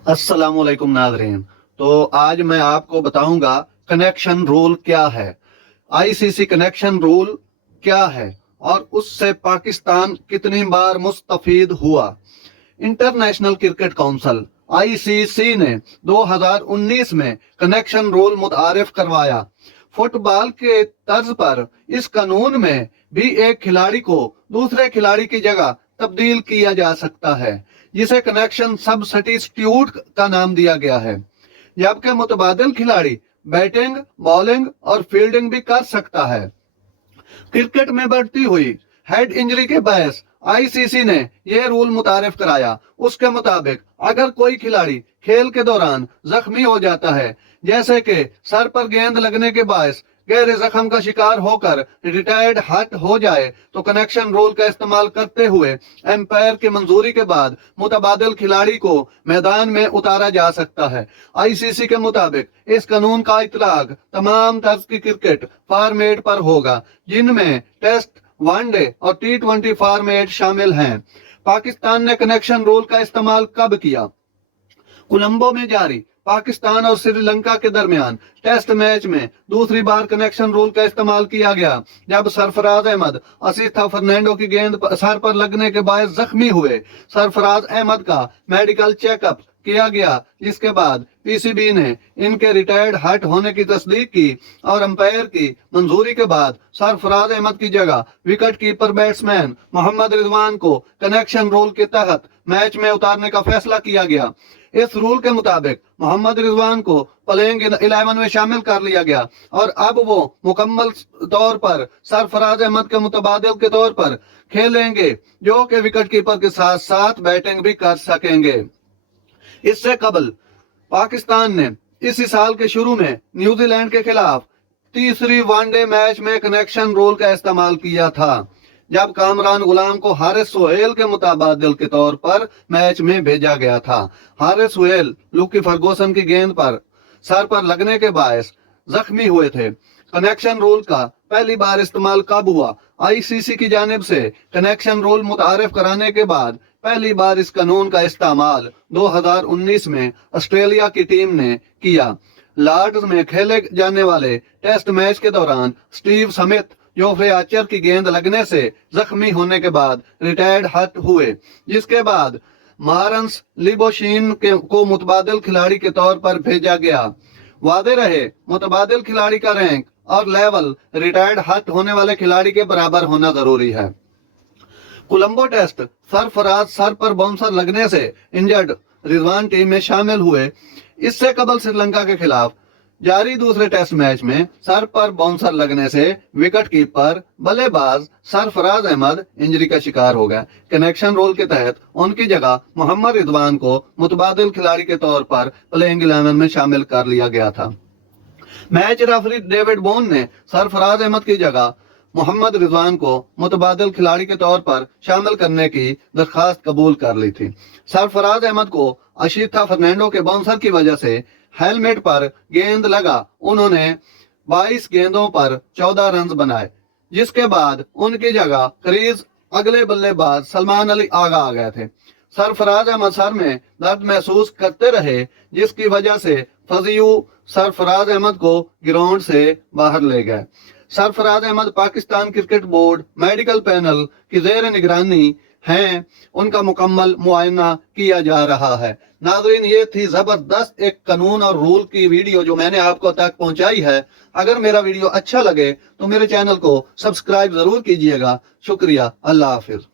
अस्सलाम वालेकुम नाज़रीन। तो आज मैं आपको बताऊंगा कनेक्शन रूल क्या है, आईसीसी कनेक्शन रूल क्या है और उससे पाकिस्तान कितनी बार मुस्तफीद हुआ। इंटरनेशनल क्रिकेट काउंसिल आईसीसी ने 2019 में कनेक्शन रूल मुतारिफ करवाया। फुटबॉल के तर्ज पर इस कानून में भी एक खिलाड़ी को दूसरे खिलाड़ी की जगह तब्दील किया जा सकता है, जिसे कनेक्शन सब्स्टिट्यूट का नाम दिया गया है। जबकि मुतबादिल खिलाड़ी बैटिंग, बॉलिंग और फील्डिंग भी कर सकता है। क्रिकेट में बढ़ती हुई हेड इंजरी के बायस आईसीसी ने यह रूल मुतारिफ कराया। उसके मुताबिक अगर कोई खिलाड़ी खेल के दौरान जख्मी हो जाता है, जैसे कि सर पर गेंद लगने के बायस गहरे जख्म का शिकार होकर रिटायर्ड हट हो जाए, तो कनेक्शन रूल का इस्तेमाल करते हुए एम्पायर की मंजूरी के बाद मुतबादिल खिलाड़ी को मैदान में उतारा जा सकता है। आईसीसी के मुताबिक इस कानून का इतलाक तमाम तर्ज की क्रिकेट फॉर्मेट पर होगा, जिनमें टेस्ट, वनडे और T20 फॉर्मेट शामिल हैं। पाकिस्तान ने कनेक्शन रूल का इस्तेमाल कब किया? कोलंबो में जारी पाकिस्तान और श्रीलंका के दरमियान टेस्ट मैच में दूसरी बार कनेक्शन रूल का इस्तेमाल किया गया, जब सरफराज अहमद असिथा फर्नांडो की गेंद सर पर लगने के बायस जख्मी हुए। सरफराज अहमद का मेडिकल चेकअप किया गया, जिसके बाद पीसीबी ने इनके रिटायर्ड हट होने की तस्दीक की और अंपायर की मंजूरी के बाद सरफराज अहमद की जगह wicket keeper batsman Mohammad Rizwan को कनेक्शन रूल के तहत मैच में उतारने का फैसला किया गया। इस रूल के मुताबिक मोहम्मद रिजवान को प्लेइंग 11 में शामिल कर लिया गया और अब वो मुकम्मल तौर पर सरफराज अहमद के मुतबादिल के तौर पर खेलेंगे, जो कि विकेट कीपर के साथ साथ बैटिंग भी कर सकेंगे। इससे कबल पाकिस्तान ने इसी साल के शुरू में न्यूजीलैंड के खिलाफ तीसरी वनडे मैच में कनेक्शन रूल का इस्तेमाल किया था, जब कामरान गुलाम को हारिस सुहेल के मुतबादिल के तौर पर मैच में भेजा गया था। हारिस सुहेल लुकी फर्गूसन की गेंद पर सर पर लगने के बायस जख्मी हुए थे। कनेक्शन रूल का पहली बार इस्तेमाल कब हुआ? आईसीसी की जानिब से कनेक्शन रूल मुतारिफ कराने के बाद पहली बार इस कानून का इस्तेमाल 2019 में ऑस्ट्रेलिया की टीम ने किया। लॉर्ड्स में खेले जाने वाले टेस्ट मैच के दौरान स्टीव स्मिथ जोफ्रे आर्चर की गेंद लगने से जख्मी होने के बाद रिटायर्ड हट हुए, जिसके बाद मारंस लिबोशीन को मुतबादिल खिलाड़ी के तौर पर भेजा गया। वादे रहे मुतबादिल खिलाड़ी का रैंक और लेवल रिटायर्ड हट होने वाले खिलाड़ी के बराबर होना जरूरी है। कोलंबो टेस्ट सरफराज सर पर बाउंसर लगने से इंजर्ड रिजवान टीम में शामिल हुए। इससे कबल श्रीलंका के खिलाफ जारी दूसरे टेस्ट मैच में सर पर बाउंसर लगने से विकेट कीपर बल्लेबाज सरफराज अहमद इंजरी का शिकार हो गया। कनेक्शन रूल के तहत उनकी जगह मोहम्मद रिजवान को मुतबादिल खिलाड़ी के तौर पर प्लेइंग 11 में शामिल कर लिया गया था। मैच रेफरी डेविड बोन ने सरफराज अहमद की जगह मोहम्मद रिजवान को मुतबादिल खिलाड़ी के तौर पर शामिल करने की दरखास्त कबूल कर ली थी। सरफराज अहमद को अशिथा फर्नांडो के बाउंसर की वजह से हेलमेट पर गेंद लगा। उन्होंने 22 गेंदों पर 14 रन बनाए, जिसके बाद उनकी जगह क्रीज अगले बल्लेबाज सलमान अली आगा आ गए थे। सरफराज अहमद सर में दर्द महसूस करते रहे, जिसकी वजह से फजीयू सरफराज अहमद को ग्राउंड से बाहर ले गए। Sarfaraz Ahmed Pakistan cricket board medical panel की जेर निगरानी हैं, उनका मुकम्मल मुआयना किया जा रहा है। नाज़रीन, ये थी जबरदस्त एक कानून और रूल की वीडियो जो मैंने आपको तक पहुंचाई है। अगर मेरा वीडियो अच्छा लगे तो मेरे चैनल को सब्सक्राइब जरूर कीजिएगा। शुक्रिया। अल्लाह हाफिज।